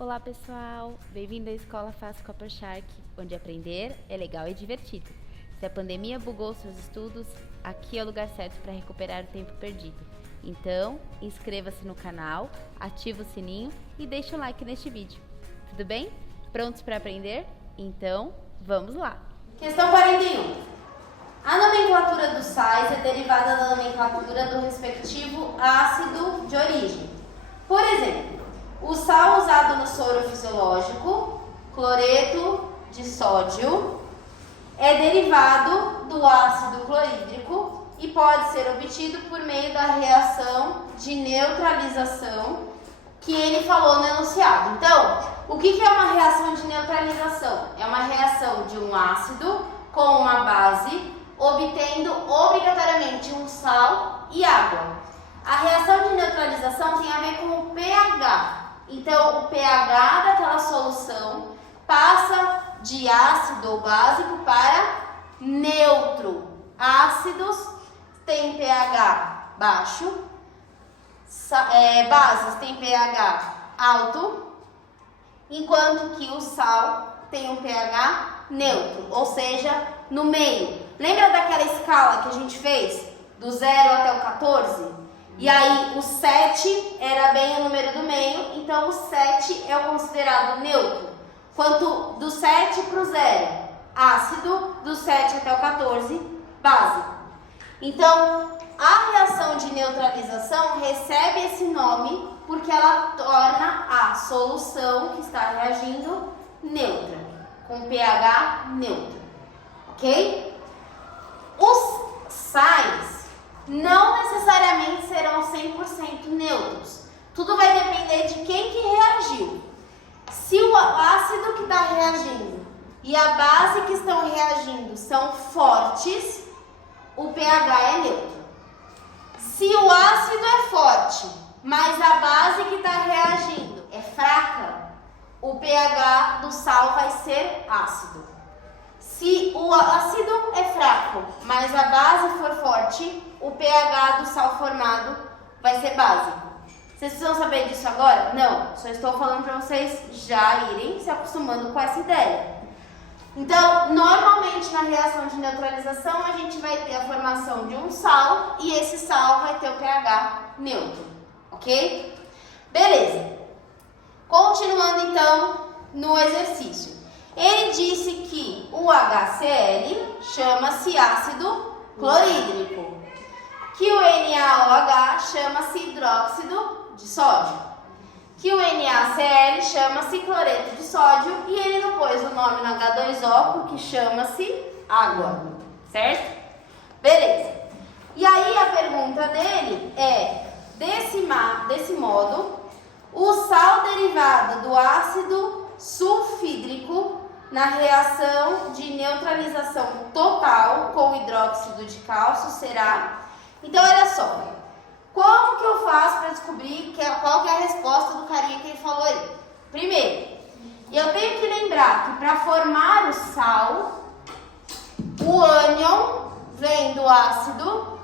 Olá pessoal, bem-vindo à Escola Fácil Copper Shark, onde aprender é legal e divertido. Se a pandemia bugou seus estudos, aqui é o lugar certo para recuperar o tempo perdido. Então, inscreva-se no canal, ative o sininho e deixe um like neste vídeo. Tudo bem? Prontos para aprender? Então, vamos lá! Questão 41. A nomenclatura dos sais é derivada da nomenclatura do respectivo ácido de origem. Por exemplo, o sal usado no soro fisiológico, cloreto de sódio, é derivado do ácido clorídrico e pode ser obtido por meio da reação de neutralização que ele falou no enunciado. Então, o que é uma reação de neutralização? É uma reação de um ácido com uma base, obtendo obrigatoriamente um sal e água. A reação de neutralização tem a ver com o pH. Então, o pH daquela solução passa de ácido ou básico para neutro. Ácidos têm pH baixo, bases têm pH alto, enquanto que o sal tem um pH neutro, ou seja, no meio. Lembra daquela escala que a gente fez? Do 0 até o 14? E aí o 7 era bem o número do meio, então o 7 é o considerado neutro. Quanto do 7 para o 0, ácido, do 7 até o 14, base. Então, a reação de neutralização recebe esse nome porque ela torna a solução que está reagindo neutra, com pH neutro, ok? Os sais não necessariamente serão 100% neutros. Tudo vai depender de quem que reagiu. Se o ácido que está reagindo e a base que estão reagindo são fortes, o pH é neutro. Se o ácido é forte, mas a base que está reagindo é fraca, o pH do sal vai ser ácido. Se o ácido é fraco, mas a base for forte, o pH do sal formado vai ser básico. Vocês precisam saber disso agora? Não, só estou falando para vocês já irem se acostumando com essa ideia. Então, normalmente na reação de neutralização, a gente vai ter a formação de um sal e esse sal vai ter o pH neutro, ok? Beleza. Continuando então no exercício. Ele disse que o HCl chama-se ácido clorídrico, que o NaOH chama-se hidróxido de sódio, que o NaCl chama-se cloreto de sódio e ele não pôs o nome no H2O porque chama-se água, certo? Beleza. E aí a pergunta dele é, desse modo, o sal derivado do ácido sulfídrico na reação de neutralização total com hidróxido de cálcio será... Então, olha só, como que eu faço para descobrir qual que é a resposta do carinha que ele falou aí? Primeiro, eu tenho que lembrar que para formar o sal, o ânion vem do ácido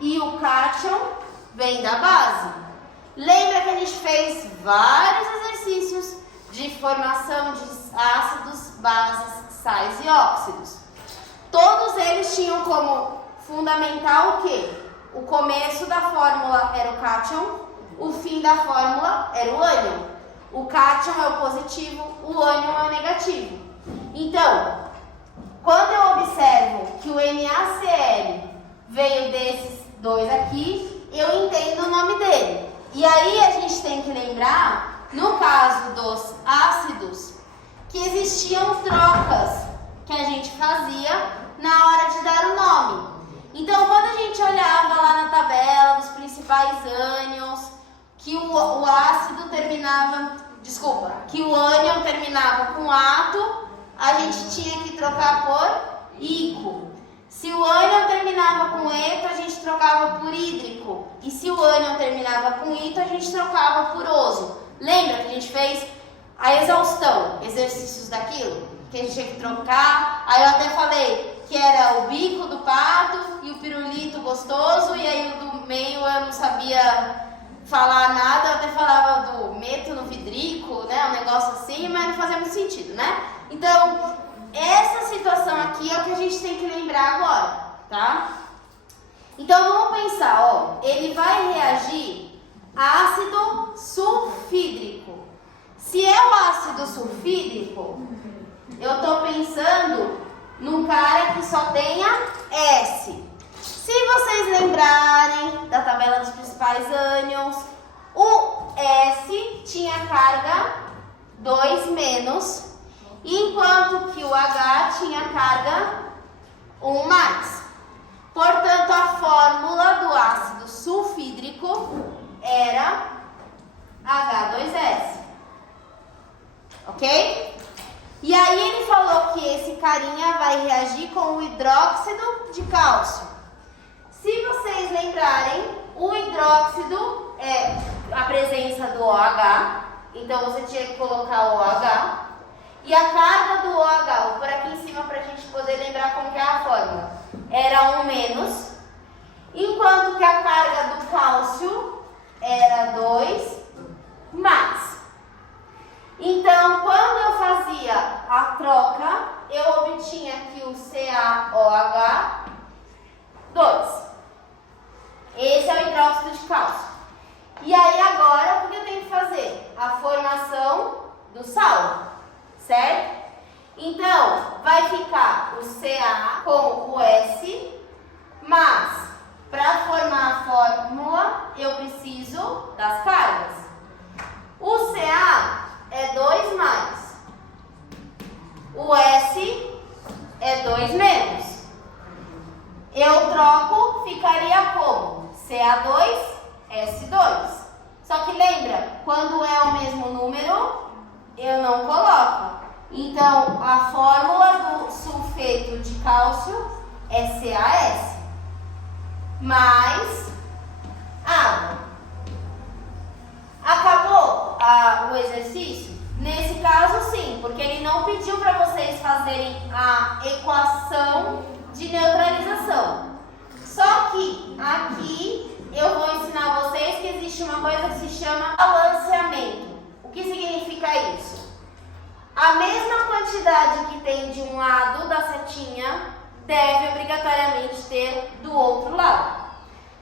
e o cátion vem da base. Lembra que a gente fez vários exercícios de formação de ácidos, bases, sais e óxidos. Todos eles tinham como fundamental o quê? O começo da fórmula era o cátion, o fim da fórmula era o ânion. O cátion é o positivo, o ânion é o negativo. Então, quando eu observo que o NaCl veio desses dois aqui, eu entendo o nome dele. E aí a gente tem que lembrar, no caso dos ácidos, que existiam trocas que a gente fazia na hora de dar o nome. Então, quando a gente olhava lá na tabela dos principais ânions, que o ácido terminava, que o ânion terminava com ato, a gente tinha que trocar por ico. Se o ânion terminava com eto, a gente trocava por hídrico. E se o ânion terminava com ito, a gente trocava por oso. Lembra que a gente fez a exaustão, exercícios daquilo? Que a gente tinha que trocar. Aí eu até falei que era o bico do pato e o pirulito gostoso. E aí o do meio eu não sabia falar nada. Eu até falava do meto no vidrico, né? Um negócio raciocínio, mas não fazia muito sentido, né? Então, essa situação aqui é o que a gente tem que lembrar agora, tá? Então, vamos pensar, ó. Ele vai reagir a ácido sulfídrico. Se é o ácido sulfídrico, eu tô pensando num cara que só tenha S. Se vocês lembrarem da tabela dos principais ânions, o S tinha carga 2-, enquanto que o H tinha carga 1-. Portanto, a fórmula do ácido sulfídrico era H2S. Ok? E aí ele falou que esse carinha vai reagir com o hidróxido de cálcio. Se vocês lembrarem, o hidróxido é a presença do OH, então você tinha que colocar o OH. E a carga do OH, vou por aqui em cima para a gente poder lembrar como que é a fórmula, era 1-, enquanto que a carga do cálcio era 2-. Então, quando eu fazia a troca, eu obtinha aqui o CaOH2. Esse é o hidróxido de cálcio. E aí agora, o que eu tenho que fazer? A formação do sal, certo? Então, vai ficar o Ca com o S, mas para formar a fórmula, eu preciso das cargas. O Ca é 2+, o S é 2-. Eu troco, ficaria como? Ca2S2. Só que lembra, quando é o mesmo número, eu não coloco. Então, a fórmula do sulfeto de cálcio é CaS mais água. Acabou o exercício? Nesse caso, sim, porque ele não pediu para vocês fazerem a equação de neutralização. Só que aqui eu vou ensinar vocês que existe uma coisa que se chama balanceamento. O que significa isso? A mesma quantidade que tem de um lado da setinha deve obrigatoriamente ter do outro lado.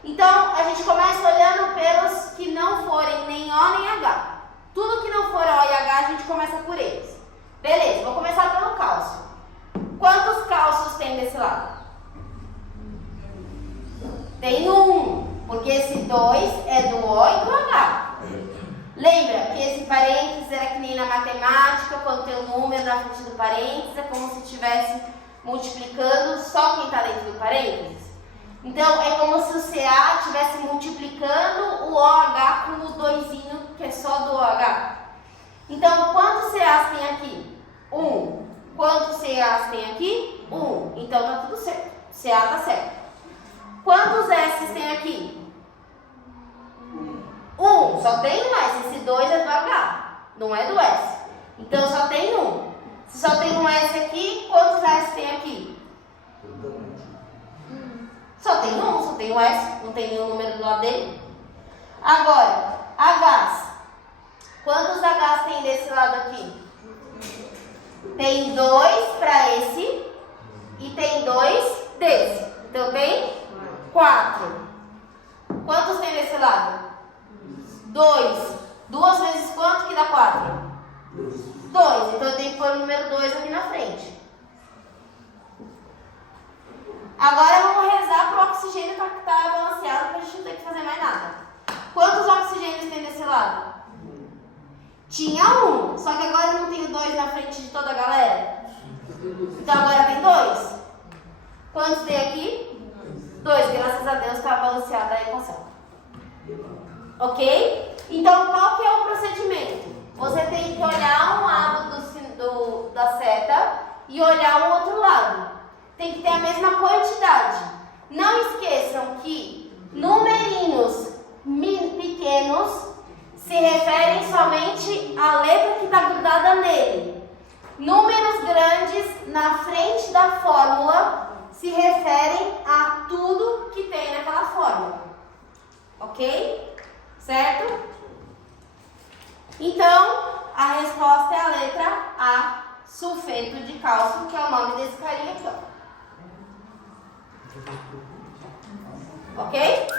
Então, a gente começa olhando pelos que não forem nem O nem H. Tudo que não for O e H, a gente começa por eles. Beleza, vou começar pelo cálcio. Quantos cálcios tem desse lado? Tem 1, porque esse 2 é do O e do H. Lembra que esse parênteses era que nem na matemática, quando tem um número na frente do parênteses, é como se estivesse multiplicando só quem está dentro do parênteses. Então, é como se o Ca estivesse multiplicando o OH com o 2, que é só do OH. Então, quantos Cas tem aqui? 1. Quantos Cas tem aqui? 1. Então, tá tudo certo. Ca tá certo. Quantos S tem aqui? 1. Só tem um S. Esse 2 é do H, não é do S. Então, só tem 1. Se só tem um S aqui, quantos S tem aqui? Só tem um, só tem o S, não tem nenhum número do lado dele. Agora, Hs. Quantos Hs tem desse lado aqui? Tem 2 para esse e tem 2 desse. Então tem 4. Quantos tem desse lado? 2. 2 vezes quanto que dá 4? 2. Então eu tenho que pôr o número 2 aqui na frente. Agora vamos rezar para o oxigênio estar balanceado para a gente não ter que fazer mais nada. Quantos oxigênios tem desse lado? Tinha 1, só que agora eu não tenho 2 na frente de toda a galera. Então agora tem 2. Quantos tem aqui? 2, graças a Deus está balanceada a equação. Ok? Então qual que é o procedimento? Você tem que olhar um lado da seta e olhar o outro lado. Tem que ter a mesma quantidade. Não esqueçam que numerinhos pequenos se referem somente à letra que está grudada nele. Números grandes na frente da fórmula se referem a tudo que tem naquela fórmula. Ok? Certo? Então, A resposta é a letra A, sulfeto de cálcio, que é o nome desse carinha aqui, ó. Ok?